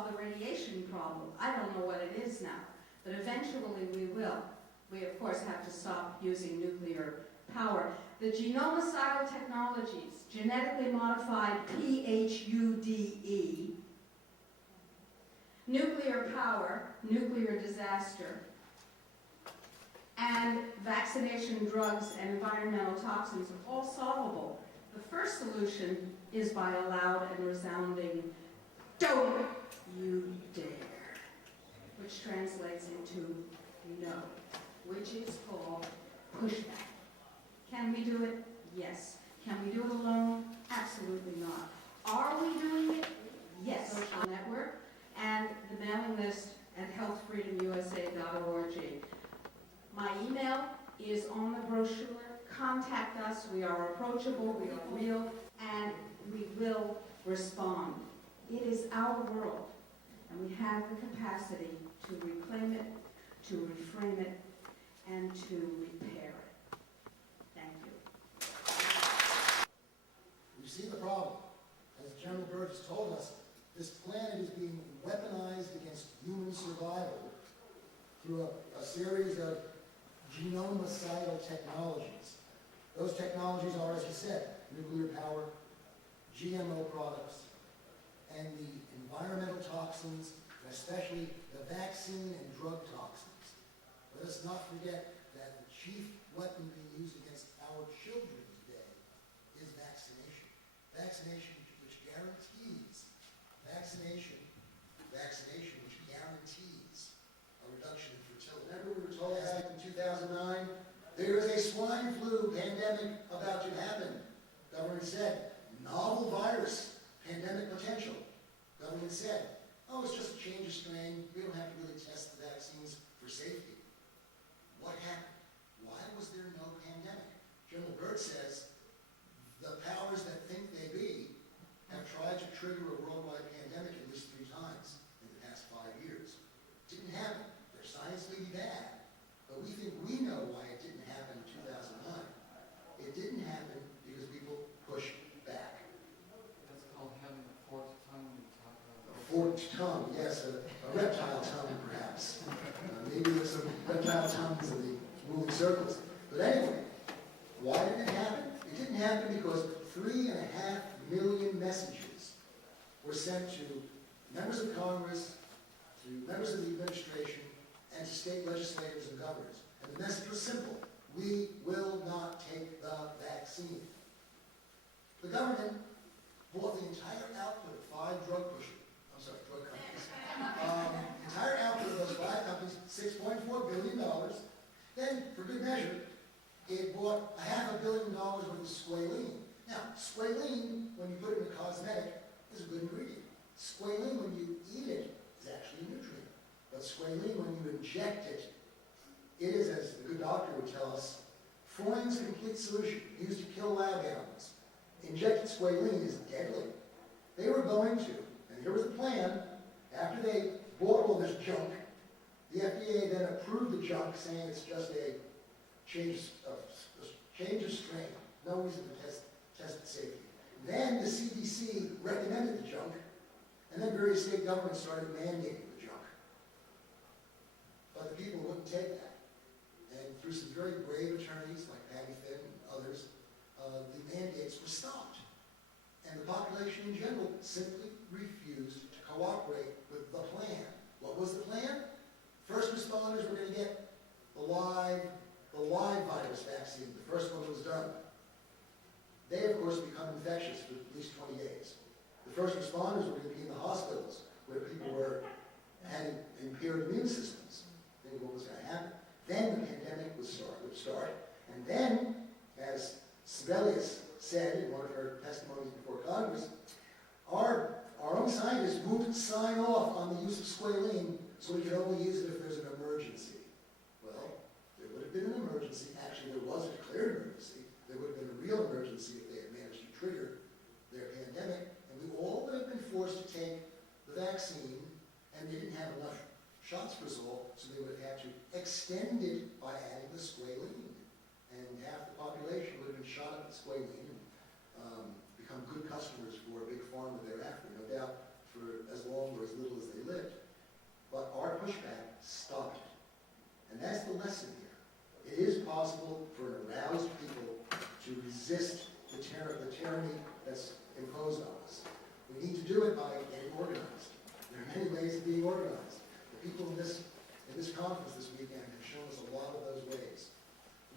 solve the radiation problem. I don't know what it is now, but eventually we will. We, of course, have to stop using nuclear power. The genocidal technologies, genetically modified PHUDE, nuclear power, nuclear disaster, and vaccination, drugs, and environmental toxins are all solvable. The first solution is by a loud and resounding, "Don't you dare," which translates into no, which is called pushback. Can we do it? Yes. Can we do it alone? Absolutely not. Are we doing it? Yes. Social network and the mailing list at healthfreedomusa.org. My email is on the brochure. Contact us. We are approachable, we are real, and we will respond. It is our world, and we have the capacity to reclaim it, to reframe it, and to repair it. Thank you. We've seen the problem. As General Byrd has told us, this planet is being weaponized against human survival through a series of genocidal technologies. Those technologies are, as you said, nuclear power, GMO products, and the environmental toxins, and especially the vaccine and drug toxins. Let us not forget that the chief weapon being used against our children today is vaccination. Vaccination which guarantees, vaccination which guarantees a reduction in fertility. Remember we were told back in 2009, there is a swine flu pandemic about to happen. Government said, novel virus, pandemic potential. Government said, oh, it's just a change of strain. We don't have to really test the vaccines for safety. What happened? Why was there no pandemic? General Byrd says, the powers that think they be have tried to trigger a worldwide pandemic at least 3 times in the past 5 years. It didn't happen. Their science may be bad, but we think we know why it didn't happen in 2009. It didn't happen because people pushed back. That's called having a forked tongue when you talk about it. A forked tongue, yes, a reptile tongue perhaps. Maybe there's some reptile tongues in the moving circles. But anyway, why didn't it happen? It didn't happen because 3.5 million messages were sent to members of Congress, to members of the administration, and to state legislators and governors. And the message was simple: we will not take the vaccine. The government bought the entire output of 5 drug companies. Entire output of those 5 companies, $6.4 billion. Then, for good measure, it bought $500 million worth of squalene. Now, squalene, when you put it in a cosmetic, is a good ingredient. Squalene, when you eat it, is actually a nutrient. But squalene, when you inject it, it is, as the good doctor would tell us, Freund's complete solution, used to kill lab animals. Injected squalene is deadly. They were going to, and here was the plan, after they bought all this junk, the FDA then approved the junk, saying it's just a change of strain, no reason to test its safety. Then the CDC recommended the junk, and then various state governments started mandating the junk. But the people wouldn't take that. And through some very brave attorneys like Patty Finn and others, the mandates were stopped. And the population in general simply refused to cooperate with the plan. What was the plan? First responders were going to get the live virus vaccine, the first one that was done. They, of course, become infectious for at least 20 days. The first responders were going to be in the hospitals where people had impaired immune systems. Think of what was going to happen. Then the pandemic would start. And then, as Sebelius said in one of her testimonies before Congress, our own scientists wouldn't sign off on the use of squalene, so we could only use it if there's an emergency. Well, there would have been an emergency. Actually, there was a declared emergency. There would have been a real emergency if they had managed to trigger their pandemic, and we all would have been forced to take the vaccine, and they didn't have enough shots for us all, so they would have had to extend it by adding the squalene. And half the population would have been shot up with squalene and become good customers for Big Pharma thereafter, no doubt, for as long or as little as they possible for an aroused people to resist the tyranny that's imposed on us. We need to do it by getting organized. There are many ways of being organized. The people in this conference this weekend have shown us a lot of those ways.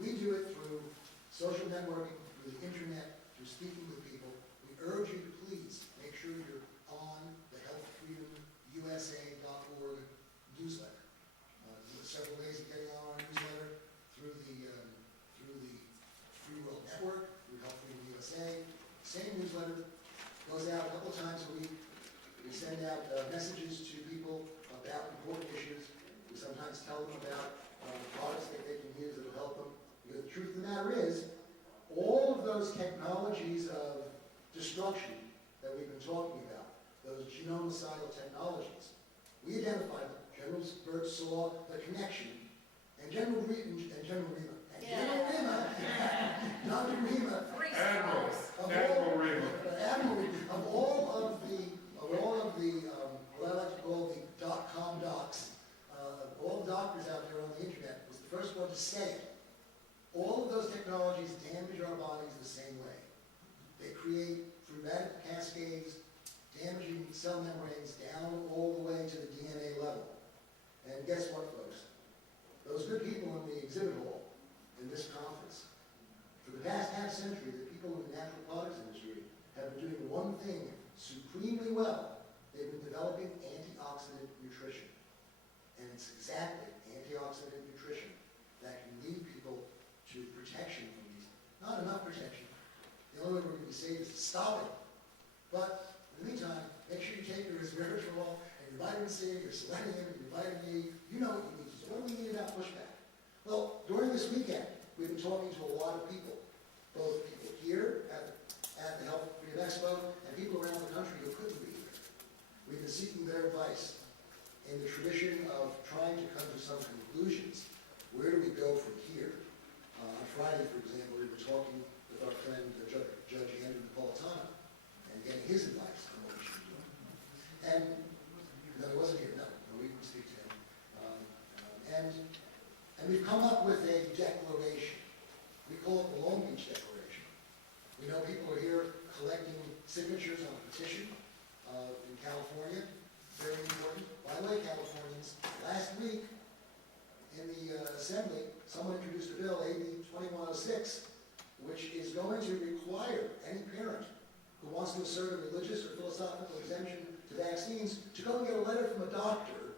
We do it through social networking, through the internet, through speaking with people. We urge you to please make sure you're on the healthfreedomusa.org newsletter. There are several ways of getting on our newsletter, through the Free World Network, through Health Freedom USA. Same newsletter goes out a couple of times a week. We send out messages to people about important issues. We sometimes tell them about products that they can use that will help them. Because the truth of the matter is, all of those technologies of destruction that we've been talking about, those genocidal technologies, we identified them. General Burt saw the connection, and General Rima, Dr. Rima, of all of the what I like to call the .com docs, all doctors out there on the internet, was the first one to say it. All of those technologies damage our bodies the same way. They create, through radical cascades, damaging cell membranes down all the way to the DNA level. And guess what, folks? Those good people in the exhibit hall in this conference, for the past half century, the people in the natural products industry have been doing one thing supremely well. They've been developing antioxidant nutrition. And it's exactly antioxidant nutrition that can lead people to protection from these. Not enough protection. The only way we're going to be safe is to stop it. But in the meantime, make sure you take your resveratrol and your vitamin C, your selenium, and your vitamin E. You know what you need. So what do we need about pushback? Well, during this weekend, we've been talking to a lot of people, both people here at the Health Freedom Expo and people around the country who couldn't be here. We've been seeking their advice in the tradition of trying to come to some conclusions. Where do we go from here? On Friday, for example, we were talking with our friend Judge Andrew Napolitano and getting his advice on what we should do. And no, he wasn't here. No, we can speak to him. And we've come up with a declaration. We call it the Long Beach Declaration. We know people are here collecting signatures on a petition in California. Very important. By the way, Californians, last week in the Assembly, someone introduced a bill, AB 2106, which is going to require any parent who wants to assert a religious or philosophical exemption to vaccines to go and get a letter from a doctor,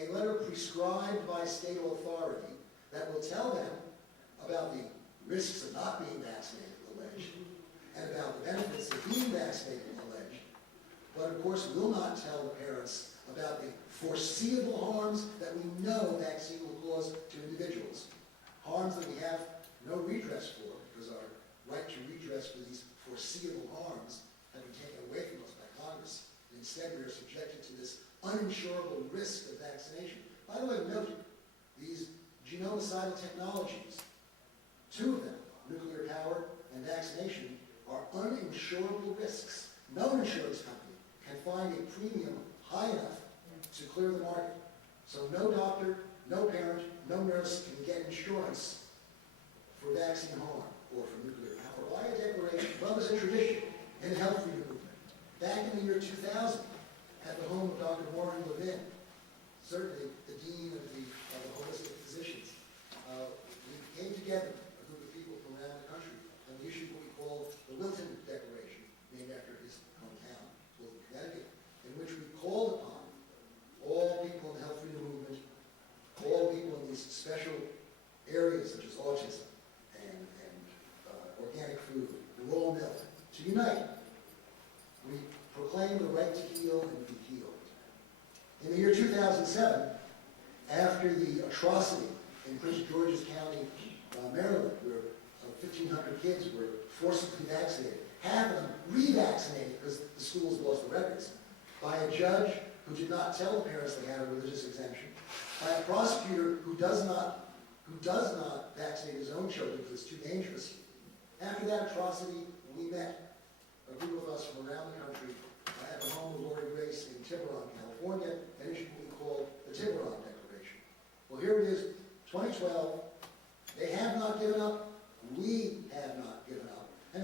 a letter prescribed by state authority that will tell them about the risks of not being vaccinated, alleged, and about the benefits of being vaccinated, alleged, but of course will not tell the parents about the foreseeable harms that we know vaccine will cause to individuals. Harms that we have no redress for, because our right to redress for these foreseeable harms have been taken away from us by Congress. And instead, we are subjected to this uninsurable risk of vaccination. By the way, note, these genocidal technologies, two of them, nuclear power and vaccination, are uninsurable risks. No insurance company can find a premium high enough to clear the market. So no doctor, no parent, no nurse can get insurance for vaccine harm or for nuclear power. Why a declaration? Well, there's a tradition in the health freedom movement. Back in the year 2000, at the home of Dr. Warren Levin, certainly the dean of the holistic physicians, we came together, a group of people from around the country, and we issued what we call the Wilton Declaration, named after his hometown, Wilton, Connecticut, in which we called upon all people in the health freedom movement, all people in these special areas such as autism and organic food, raw milk, to unite. We proclaim the right to heal and be healed. In the year 2007, after the atrocity in Prince George's County, Maryland, where 1,500 kids were forcibly vaccinated, half of them revaccinated because the schools lost the records, by a judge who did not tell the parents they had a religious exemption, by a prosecutor who does not vaccinate his own children because it's too dangerous. After that atrocity, we met, a group of us from around the country, at the home of Lori Grace in Tiburon, California, and issued what we call the Tiburon Declaration. Well, here it is, 2012. They have not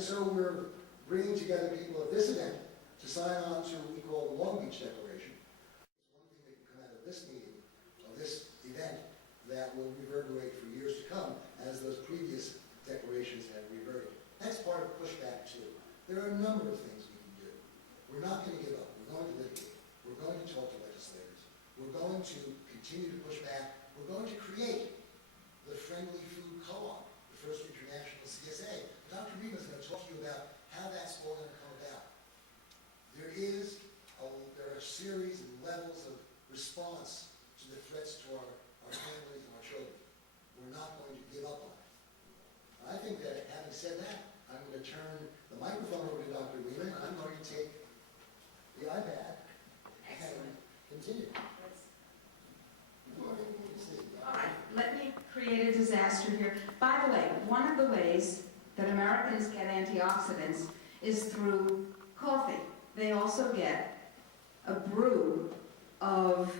And so we're bringing together people at this event to sign on to what we call the Long Beach Declaration. It's one thing that can come out of this meeting, of this event, that will reverberate for years to come as those previous declarations have reverted. That's part of pushback too. There are a number of things we can do. We're not going to give up. We're going to litigate. We're going to talk to legislators. We're going to continue to push back. We're going to create the Friendly Food Co-op, the first international CSA. Dr. Rima is going to talk to you about how that's all going to come about. There are a series and levels of response to the threats to our families and our children. We're not going to give up on it. I think that having said that, I'm going to turn the microphone over to Dr. Weaponized, and I'm going to take the iPad and continue. All right, let me create a disaster here. By the way, one of the ways that Americans get antioxidants is through coffee. They also get a brew of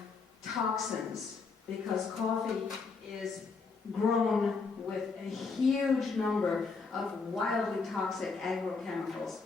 toxins because coffee is grown with a huge number of wildly toxic agrochemicals,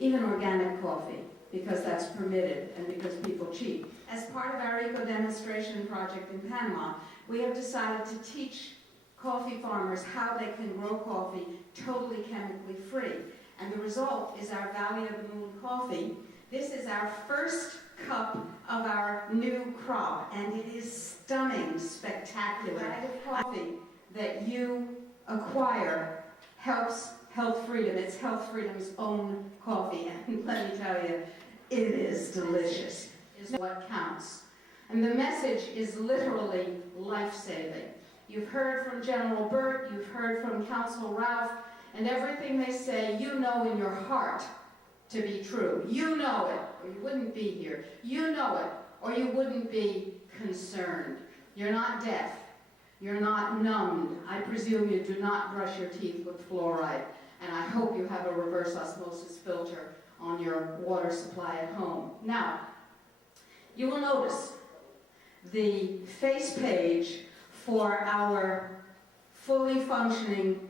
even organic coffee, because that's permitted and because people cheat. As part of our eco-demonstration project in Panama, we have decided to teach coffee farmers how they can grow coffee totally chemically free. And the result is our Valley of the Moon coffee. This is our first cup of our new crop, and it is stunning, spectacular. The coffee that you acquire helps Health Freedom. It's Health Freedom's own coffee, and let me tell you, it is delicious. Is what counts. And the message is literally life-saving. You've heard from General Burt, you've heard from Council Ralph, and everything they say, you know in your heart to be true. You know it, or you wouldn't be here. You know it, or you wouldn't be concerned. You're not deaf. You're not numbed. I presume you do not brush your teeth with fluoride, and I hope you have a reverse osmosis filter on your water supply at home. Now, you will notice the face page for our fully functioning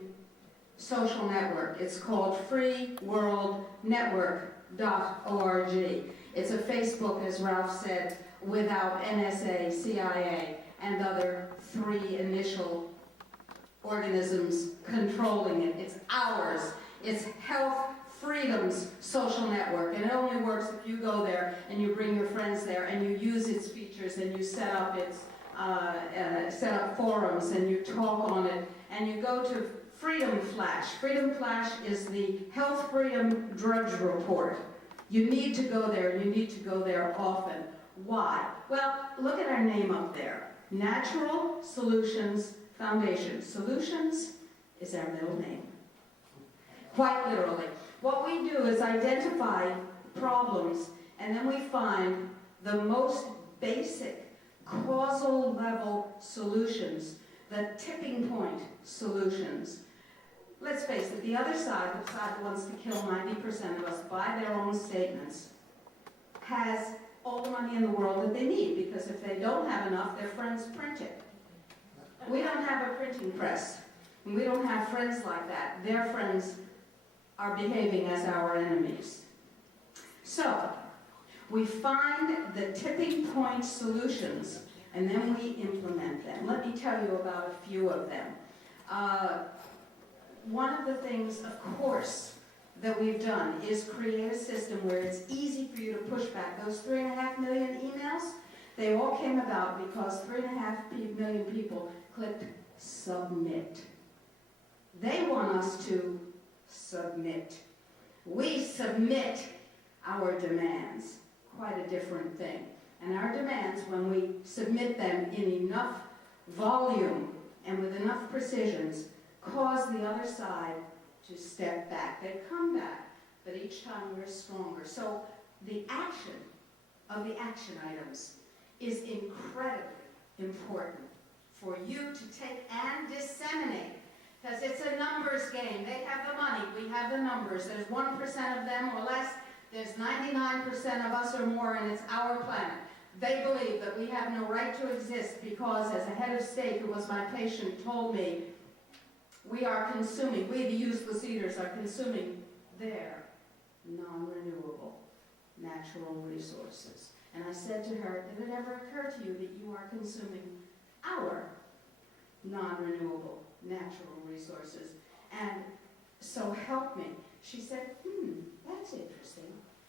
social network. It's called freeworldnetwork.org. It's a Facebook, as Ralph said, without NSA, CIA, and other three initial organisms controlling it. It's ours. It's Health Freedom's social network, and it only works if you go there and you bring your friends there and you use its features and you set up its forums and you talk on it and you go to Freedom Flash. Freedom Flash is the Health Freedom Drudge Report. You need to go there. You need to go there often. Why? Well, look at our name up there. Natural Solutions Foundation. Solutions is our middle name. Quite literally. What we do is identify problems, and then we find the most basic causal level solutions, the tipping point solutions. Let's face it, the other side, the side that wants to kill 90% of us by their own statements, has all the money in the world that they need, because if they don't have enough, their friends print it. We don't have a printing press, and we don't have friends like that. Their friends are behaving as our enemies. So, we find the tipping point solutions, and then we implement them. Let me tell you about a few of them. One of the things, of course, that we've done is create a system where it's easy for you to push back. Those 3.5 million emails, they all came about because 3.5 million people clicked submit. They want us to submit. We submit our demands. Quite a different thing. And our demands, when we submit them in enough volume and with enough precisions, cause the other side to step back. They come back, but each time we're stronger. So the action of the action items is incredibly important for you to take and disseminate. Because it's a numbers game. They have the money, we have the numbers. There's 1% of them or less, there's 99% of us or more, and it's our planet. They believe that we have no right to exist because, as a head of state who was my patient told me, we are consuming, we the useless eaters are consuming their non-renewable natural resources. And I said to her, did it ever occur to you that you are consuming our non-renewable natural resources? And so help me. She said, that's interesting.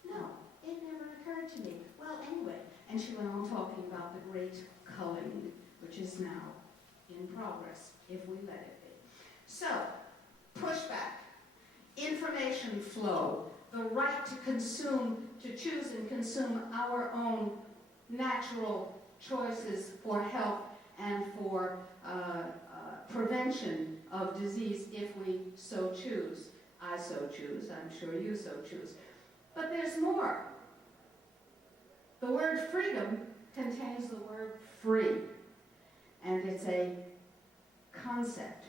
No, it never occurred to me. Well, anyway, and she went on talking about the great culling, which is now in progress, if we let it be. So, pushback, information flow, the right to consume, to choose and consume our own natural choices for health and for prevention of disease if we so choose. I so choose, I'm sure you so choose. But there's more. The word freedom contains the word free. And it's a concept,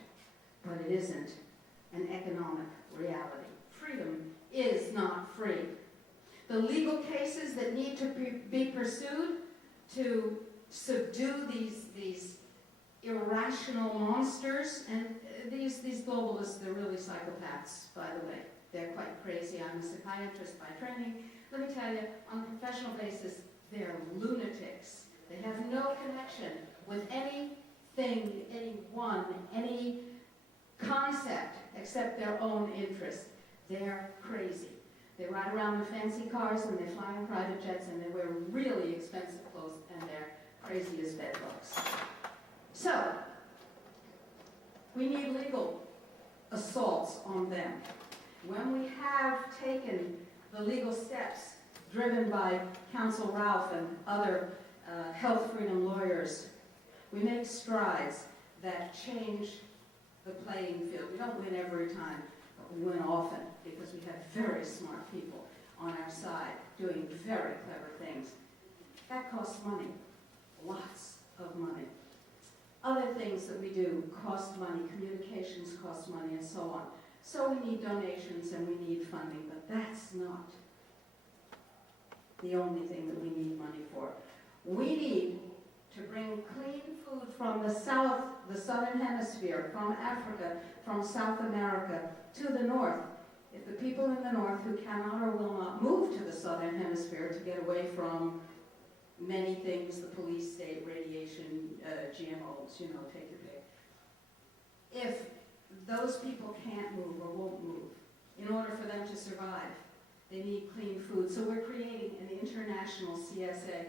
but it isn't an economic reality. Freedom is not free. The legal cases that need to be pursued to subdue these irrational monsters, and these globalists, they're really psychopaths, by the way. They're quite crazy. I'm a psychiatrist by training. Let me tell you, on a professional basis, they're lunatics. They have no connection with anything, anyone, any concept except their own interest. They're crazy. They ride around in fancy cars and they fly in private jets and they wear really expensive clothes and they're crazy as bedbugs. So, we need legal assaults on them. When we have taken the legal steps driven by Counsel Ralph and other health freedom lawyers, we make strides that change the playing field. We don't win every time, but we win often because we have very smart people on our side doing very clever things. That costs money, lots of money. Other things that we do cost money, communications cost money, and so on. So we need donations and we need funding, but that's not the only thing that we need money for. We need to bring clean food from the south, the southern hemisphere, from Africa, from South America, to the north. If the people in the north who cannot or will not move to the southern hemisphere to get away from many things, the police state, radiation, GMOs, take your pick. If those people can't move or won't move, in order for them to survive, they need clean food. So we're creating an international CSA.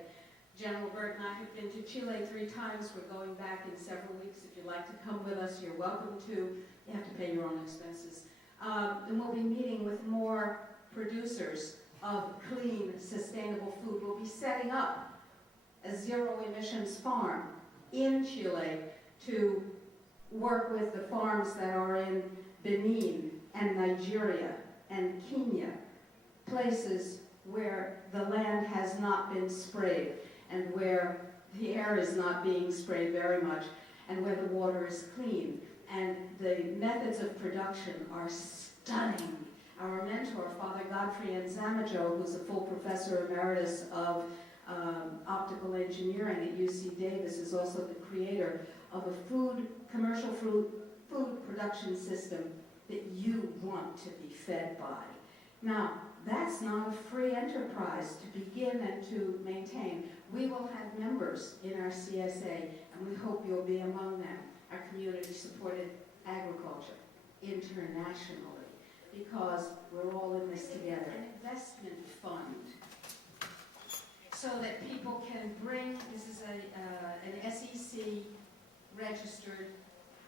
General Burt and I have been to Chile 3 times. We're going back in several weeks. If you'd like to come with us, you're welcome to. You have to pay your own expenses. And we'll be meeting with more producers of clean, sustainable food. We'll be setting up a zero-emissions farm in Chile to work with the farms that are in Benin and Nigeria and Kenya, places where the land has not been sprayed and where the air is not being sprayed very much and where the water is clean. And the methods of production are stunning. Our mentor, Father Godfrey Nzamajo, who's a full professor emeritus of optical engineering at UC Davis, is also the creator of a commercial food production system that you want to be fed by. Now, that's not a free enterprise to begin and to maintain. We will have members in our CSA, and we hope you'll be among them. Our community-supported agriculture internationally, because we're all in this together. An investment fund, so that people can bring, this is an SEC registered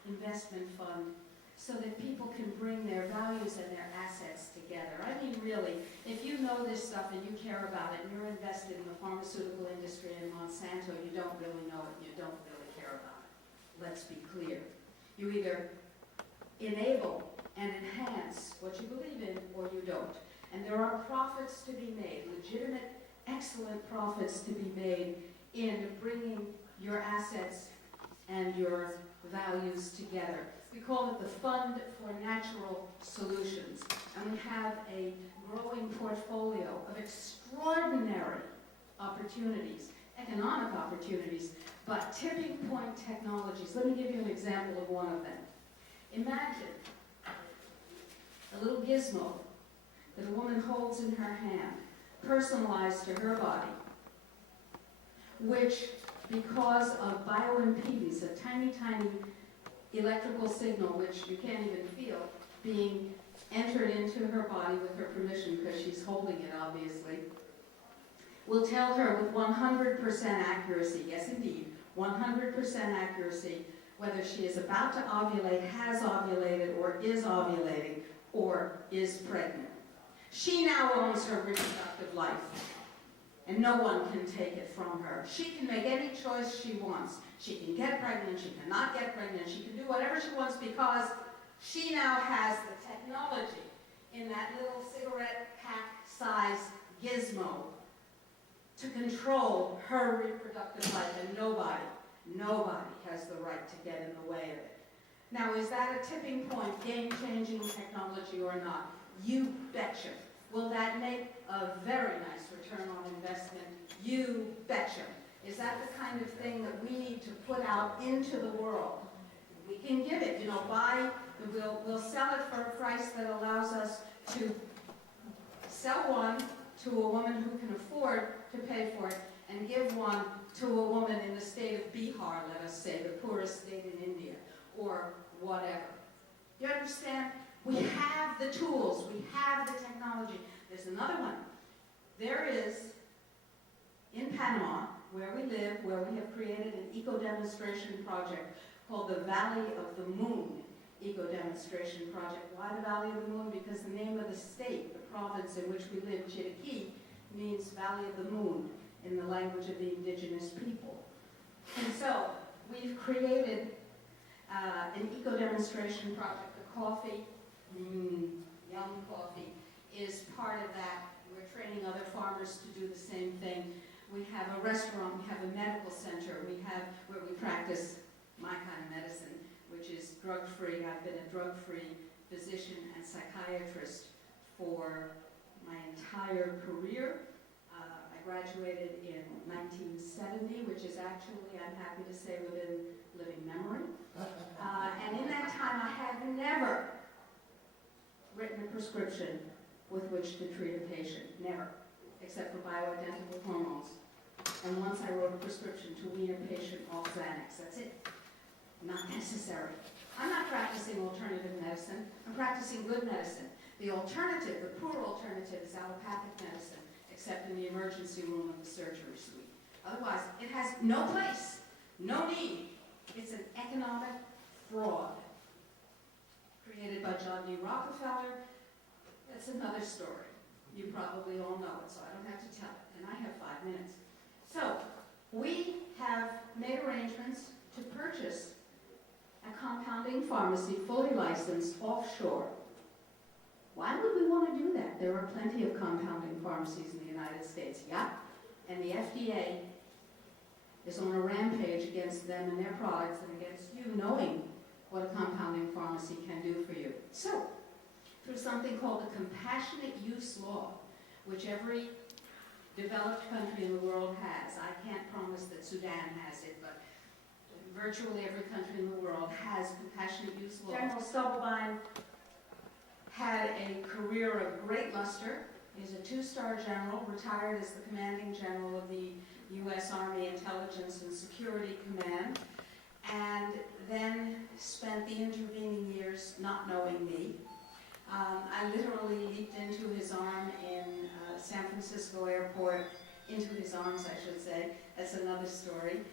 investment fund, so that people can bring their values and their assets together. I mean, really, if you know this stuff and you care about it and you're invested in the pharmaceutical industry and Monsanto, you don't really know it, you don't really care about it. Let's be clear. You either enable and enhance what you believe in or you don't. And there are profits to be made, legitimate, excellent profits to be made in bringing your assets and your values together. We call it the Fund for Natural Solutions, and we have a growing portfolio of extraordinary opportunities, economic opportunities, but tipping point technologies. Let me give you an example of one of them. Imagine a little gizmo that a woman holds in her hand, personalized to her body, which, because of bioimpedance, a tiny, tiny electrical signal, which you can't even feel, being entered into her body with her permission, because she's holding it, obviously, will tell her with 100% accuracy, yes indeed, 100% accuracy, whether she is about to ovulate, has ovulated, or is ovulating, or is pregnant. She now owns her reproductive life, and no one can take it from her. She can make any choice she wants. She can get pregnant, she cannot get pregnant, she can do whatever she wants because she now has the technology in that little cigarette pack size gizmo to control her reproductive life, and nobody has the right to get in the way of it. Now, is that a tipping point, game-changing technology or not? You betcha. Will that make a very nice return on investment? You betcha. Is that the kind of thing that we need to put out into the world? We can give it, we'll sell it for a price that allows us to sell one to a woman who can afford to pay for it, and give one to a woman in the state of Bihar, let us say, the poorest state in India, or whatever. You understand? We have the tools, we have the technology. There's another one. There is, in Panama, where we live, where we have created an eco-demonstration project called the Valley of the Moon Eco-Demonstration Project. Why the Valley of the Moon? Because the name of the state, the province in which we live, Chiriquí, means Valley of the Moon in the language of the indigenous people. And so we've created an eco-demonstration project. The coffee, yum coffee, is part of that. We're training other farmers to do the same thing. We have a restaurant, we have a medical center, we have where we practice my kind of medicine, which is drug-free. I've been a drug-free physician and psychiatrist for my entire career. I graduated in 1970, which is actually, I'm happy to say, within living memory. And in that time, I have never written a prescription with which to treat a patient, never, except for bioidentical hormones. And once I wrote a prescription to wean a patient off Xanax, that's it. Not necessary. I'm not practicing alternative medicine, I'm practicing good medicine. The alternative, the poor alternative, is allopathic medicine, except in the emergency room of the surgery suite. Otherwise, it has no place, no need. It's an economic fraud created by John D. Rockefeller. That's another story. You probably all know it, so I don't have to tell it, and I have 5 minutes. So, we have made arrangements to purchase a compounding pharmacy fully licensed offshore. Why would we want to do that? There are plenty of compounding pharmacies in the United States, yeah? And the FDA is on a rampage against them and their products and against you, knowing what a compounding pharmacy can do for you. So, through something called the Compassionate Use Law, which every developed country in the world has. I can't promise that Sudan has it, but virtually every country in the world has compassionate use law. General Stubblebine had a career of great luster. He's a 2-star general, retired as the commanding general of the U.S. Army Intelligence and Security Command, and then spent the intervening years not knowing me. I literally leaped into his arm in San Francisco airport, into his arms, I should say. That's another story.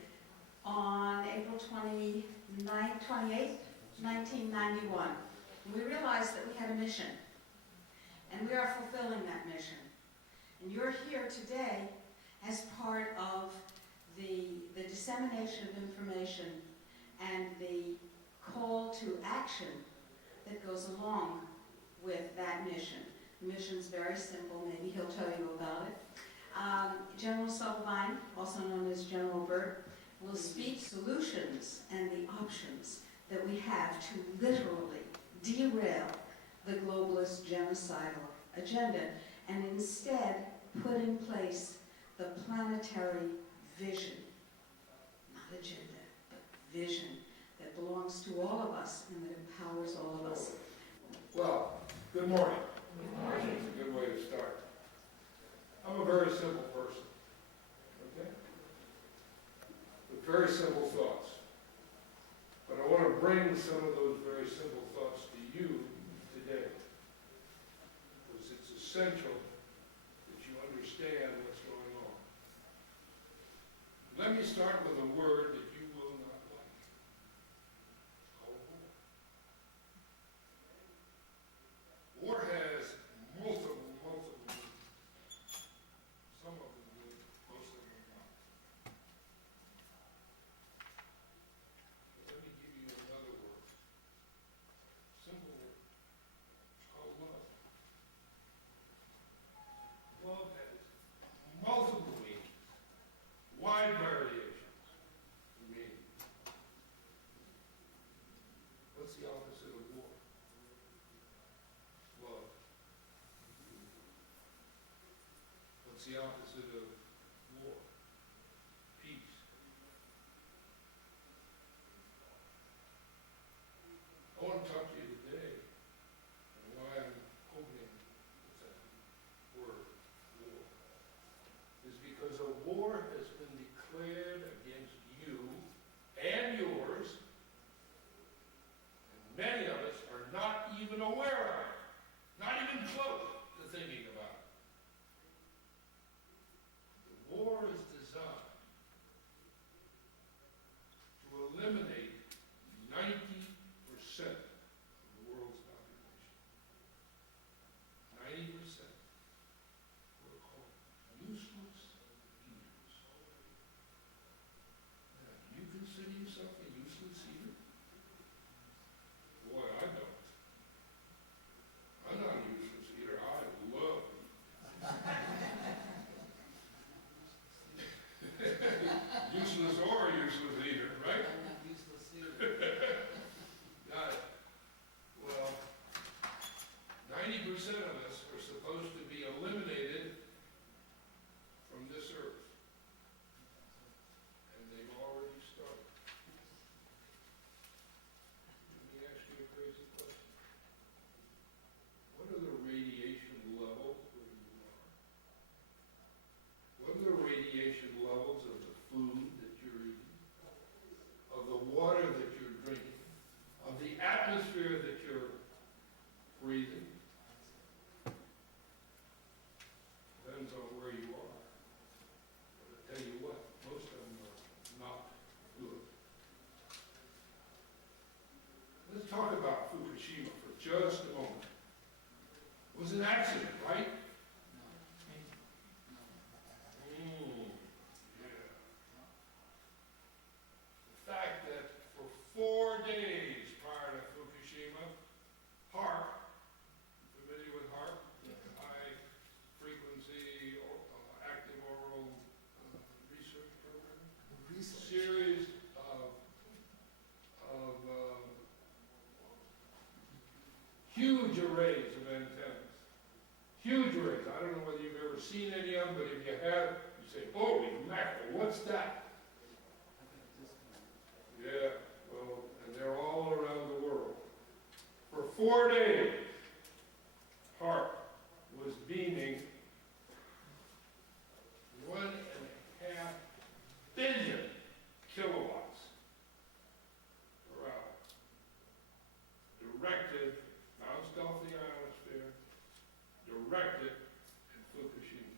On April 28th, 1991. We realized that we had a mission, and we are fulfilling that mission. And you're here today as part of the dissemination of information and the call to action that goes along with that mission. The mission's very simple. Maybe he'll tell you about it. General Stubblebine, also known as General Burt, will speak solutions and the options that we have to literally derail the globalist genocidal agenda and instead put in place the planetary vision, not agenda, but vision that belongs to all of us and that empowers all of us. Well, good morning. Good morning. It's a good way bring some of those very simple thoughts to you today. Because it's essential that you understand what's going on. Let me start with a word that you will not like. It's called war. War has multiple meanings. Some of them good, most of them not. But let me give you another word. Simple word. It's called love. Love has multiple meanings, wide variations in meaning. What's the opposite of war? Love. What's the opposite of war? Peace. I want to talk to you today, and why I'm opening with that word, war, is because a war has been declared against you and yours, and many of us are not even aware of it, not even close to thinking about it. The war is designed to eliminate 90% of the world's population. 90% were called useless eaters. Now, do you consider yourself a useless eater? Boy, I don't. I'm not a useless eater. I love to eat. Useless or a useless eater, right? I'm not useless either. Got it. Well, 90% of us are supposed to be eliminated from this earth. And they've already started. Let me ask you a crazy question. What are the radiation levels where you are? What are the radiation levels of the food that you're eating? Of the water that you're drinking? Of the atmosphere that you're breathing? Depends on where you are. But I tell you what, most of them are not good. Let's talk about Fukushima for just a moment. It was an accident, right? Yeah. The fact that for 4 days prior to Fukushima, HAARP, familiar with HAARP? High frequency active oral research program? Research. Series of huge arrays of antennas. Huge arrays. I don't know whether you've ever seen any of them, but if you have, you say, holy mackerel, what's that? Yeah, well, and they're all around the world. For 4 days, HAARP was beaming 1.5 billion kilowatts per hour. Directed, bounced off the ionosphere, directed at Fukushima,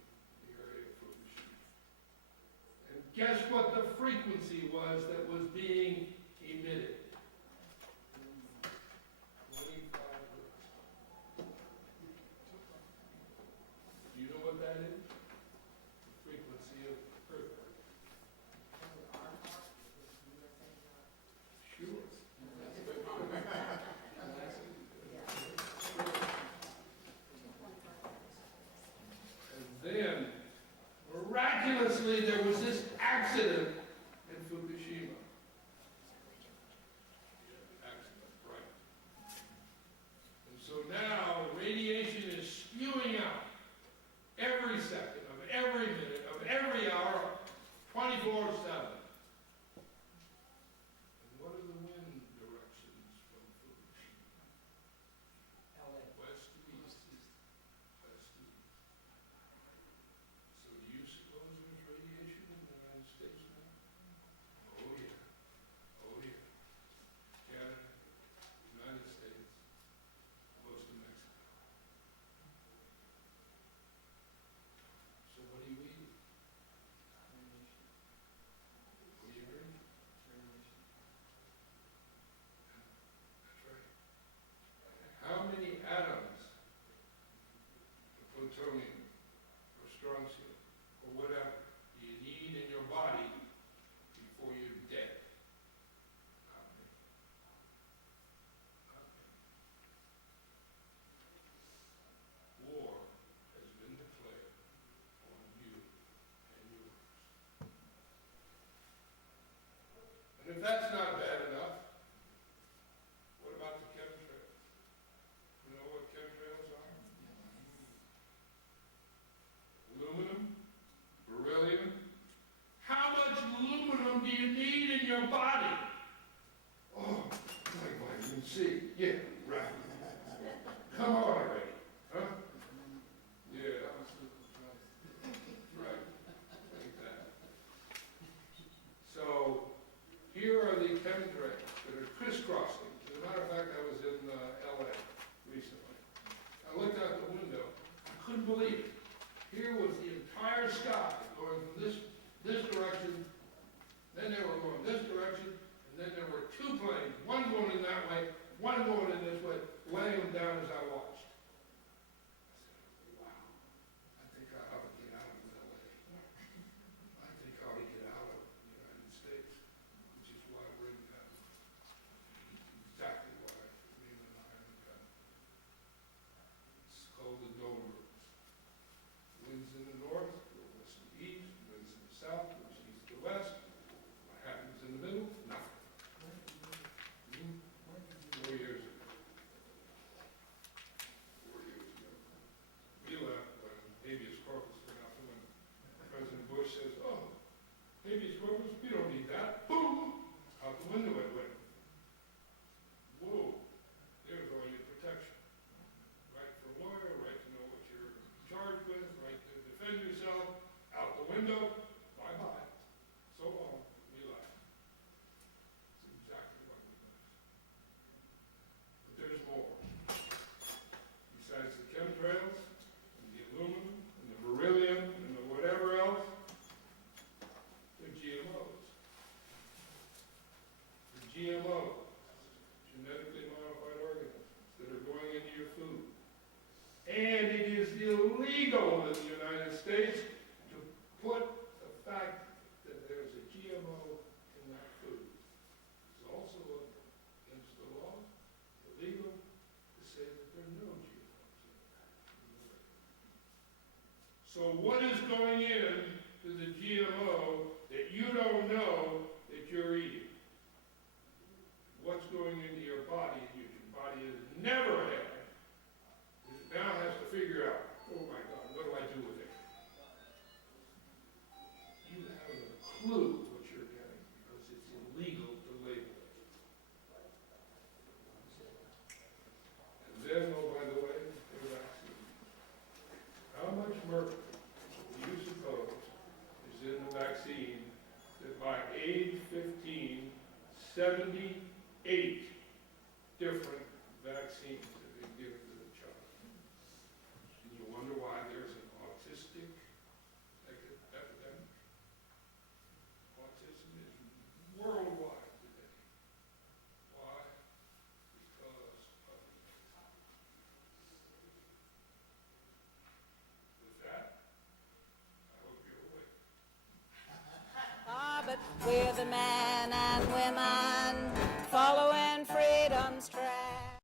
the area of Fukushima. And guess what the frequency was that was being emitted? 25 hertz. melatonin or strontium or whatever do you need in your body before you're dead? Not me. Not me. War has been declared on you and yours. And if that's not bad enough, what about the chemtrails? You know what chemtrails are? Aluminum, beryllium. How much aluminum do you need in your body? Oh, like vitamin C. Yeah, right. Come on already. Huh? Yeah, right. Like that. So, here are the chemtrails that are crisscrossing. As a matter of fact, I was in LA recently. I looked out the window. I couldn't believe it. Here was the entire sky going from this direction, then they were going this direction, and then there were two planes, one going in that way, one going in this way, laying them down as I watched. I said, wow, I think I ought to get out of LA. I think I ought to get out of the United States, which is why we're in that. Exactly why Raymond and I are in that. It's called the doldrums. Winds in the north, west to the east, winds in the south, which east to the west. What happens in the middle? Nothing. 4 years ago. 4 years ago. We left when habeas corpus went out the window. President Bush says, oh, habeas corpus, we don't need that. Boom! Out the window it went. Whoa, there's all your protection. Right for a lawyer, right to know what you're charged with, right to defend yourself, out the window, bye-bye. So long, we left. It's exactly what we left. But there's more. Besides the chemtrails, and the aluminum, and the beryllium, and the whatever else, the GMOs. The GMOs, genetically modified organisms, that are going into your food. And it is illegal in the United States to put the fact that there's a GMO in that food. It's also against the law, illegal, to say that there are no GMOs in it. So what is going in to the GMO that you don't know that you're eating? What's going into your body that your body has never had? It now has to figure out, oh my God, what do I do with it? You haven't a clue what you're getting because it's illegal to label it. And then, oh, by the way, the vaccine. How much mercury do you suppose is in the vaccine that by age 15, 78 different vaccines have been given to the child? And you wonder why there's an autistic epidemic? Autism is worldwide today. Why? Because of it. With that, I hope you're awake. Ah, but we're the man.